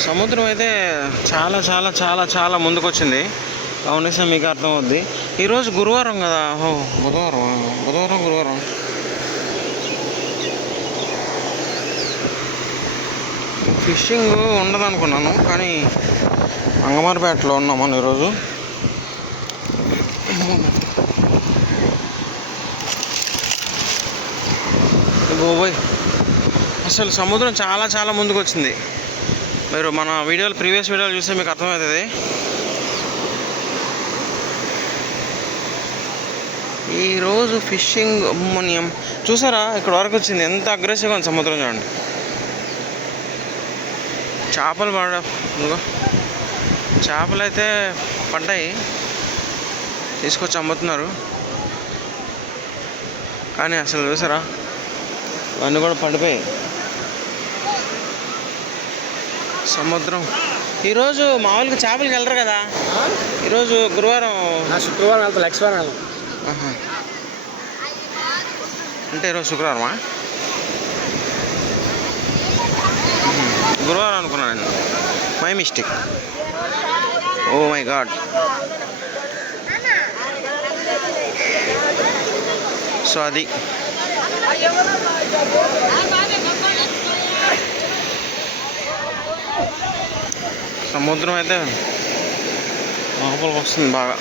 సముద్రం అయితే చాలా చాలా చాలా చాలా ముందుకొచ్చింది. వచ్చింది మీకు అర్థమవుద్ది. ఈరోజు గురువారం కదా? ఓ బుధవారం బుధవారం గురువారం. ఫిషింగ్ ఉండదు అనుకున్నాను కానీ అంగమారిపేటలో ఉన్నాం మనం ఈరోజు. గోబోయ్ అసలు సముద్రం చాలా చాలా ముందుకు వచ్చింది మీరు మన వీడియోలు ప్రీవియస్ వీడియోలు చూస్తే మీకు అర్థమవుతుంది. ఈరోజు ఫిషింగ్ అమ్మోనియం. చూసారా? ఇక్కడ వరకు వచ్చింది. ఎంత అగ్రెసివ్గా ఉంది సముద్రం చూడండి. చేపలు పడ చేపలు అయితే పడ్డాయి. తీసుకొచ్చి అమ్ముతున్నారు. కానీ అసలు చూసారా? అవన్నీ కూడా పడిపోయాయి. సముద్రం. ఈరోజు మామూలుగా చేపలకి వెళ్ళరు కదా? ఈరోజు గురువారం శుక్రవారం వెళ్తా లక్ష్మీవారం వెళ్తాం. అంటే ఈరోజు శుక్రవారమా. గురువారం అనుకున్నాను నేను. My mistake oh my god so అది. సముద్రం అయితే లోపలికి వస్తుంది బాగా.